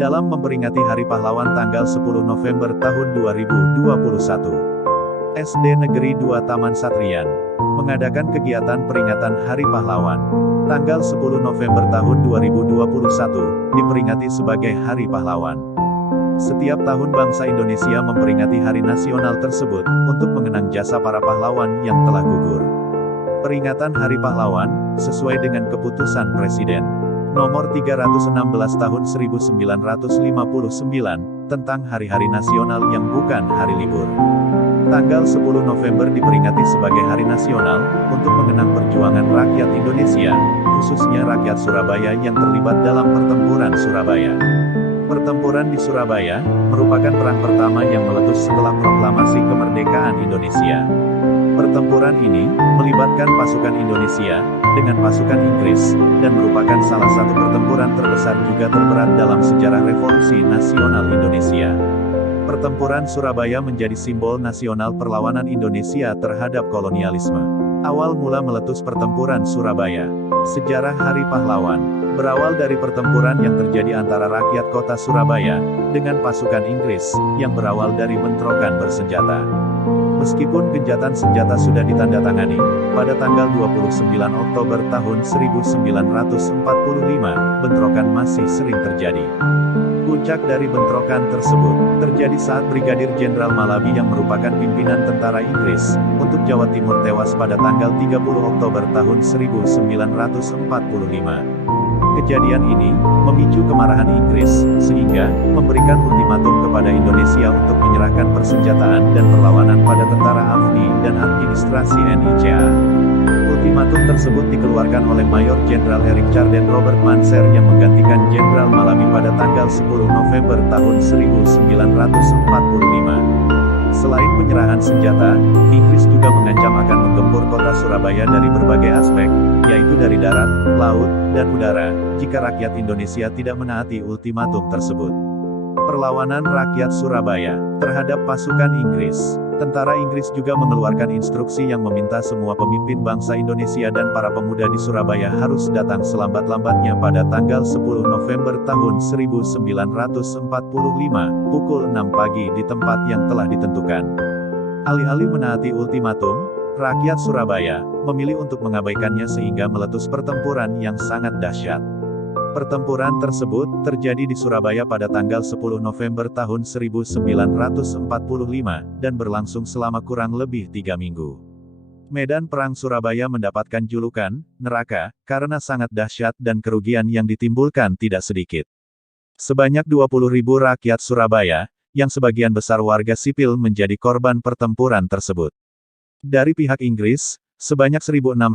dalam memperingati Hari Pahlawan tanggal 10 November tahun 2021. SD Negeri 2 Taman Satrian mengadakan kegiatan peringatan Hari Pahlawan. Tanggal 10 November tahun 2021 diperingati sebagai Hari Pahlawan. Setiap tahun bangsa Indonesia memperingati hari nasional tersebut untuk mengenang jasa para pahlawan yang telah gugur. Peringatan Hari Pahlawan sesuai dengan keputusan Presiden Nomor 316 Tahun 1959 tentang hari-hari nasional yang bukan hari libur. Tanggal 10 November diperingati sebagai Hari Nasional untuk mengenang perjuangan rakyat Indonesia, khususnya rakyat Surabaya yang terlibat dalam pertempuran Surabaya. Pertempuran di Surabaya merupakan perang pertama yang meletus setelah proklamasi kemerdekaan Indonesia. Pertempuran ini melibatkan pasukan Indonesia dengan pasukan Inggris dan merupakan salah satu pertempuran terbesar juga terberat dalam sejarah Revolusi Nasional Indonesia. Pertempuran Surabaya menjadi simbol nasional perlawanan Indonesia terhadap kolonialisme. Awal mula meletus pertempuran Surabaya. Sejarah Hari Pahlawan berawal dari pertempuran yang terjadi antara rakyat kota Surabaya dengan pasukan Inggris yang berawal dari bentrokan bersenjata. Meskipun gencatan senjata sudah ditandatangani pada tanggal 29 Oktober tahun 1945, bentrokan masih sering terjadi. Puncak dari bentrokan tersebut terjadi saat Brigadir Jenderal Malabi yang merupakan pimpinan tentara Inggris untuk Jawa Timur tewas pada tanggal 30 Oktober tahun 1945. Kejadian ini memicu kemarahan Inggris, sehingga memberikan ultimatum kepada Indonesia untuk menyerahkan persenjataan dan perlawanan pada tentara AFNI dan administrasi NICA. Ultimatum tersebut dikeluarkan oleh Mayor Jenderal Erik Carden Robert Manser yang menggantikan Jenderal Malabi pada tanggal 10 November tahun 1945. Selain penyerahan senjata, Inggris juga mengancam akan menggempur kota Surabaya dari berbagai aspek, yaitu dari darat, laut, dan udara, jika rakyat Indonesia tidak menaati ultimatum tersebut. Perlawanan rakyat Surabaya terhadap pasukan Inggris. Tentara Inggris juga mengeluarkan instruksi yang meminta semua pemimpin bangsa Indonesia dan para pemuda di Surabaya harus datang selambat-lambatnya pada tanggal 10 November tahun 1945, pukul 6 pagi di tempat yang telah ditentukan. Alih-alih menaati ultimatum, rakyat Surabaya memilih untuk mengabaikannya sehingga meletus pertempuran yang sangat dahsyat. Pertempuran tersebut terjadi di Surabaya pada tanggal 10 November tahun 1945 dan berlangsung selama kurang lebih 3 minggu. Medan Perang Surabaya mendapatkan julukan neraka karena sangat dahsyat dan kerugian yang ditimbulkan tidak sedikit. Sebanyak 20.000 rakyat Surabaya, yang sebagian besar warga sipil menjadi korban pertempuran tersebut. Dari pihak Inggris, sebanyak 1.600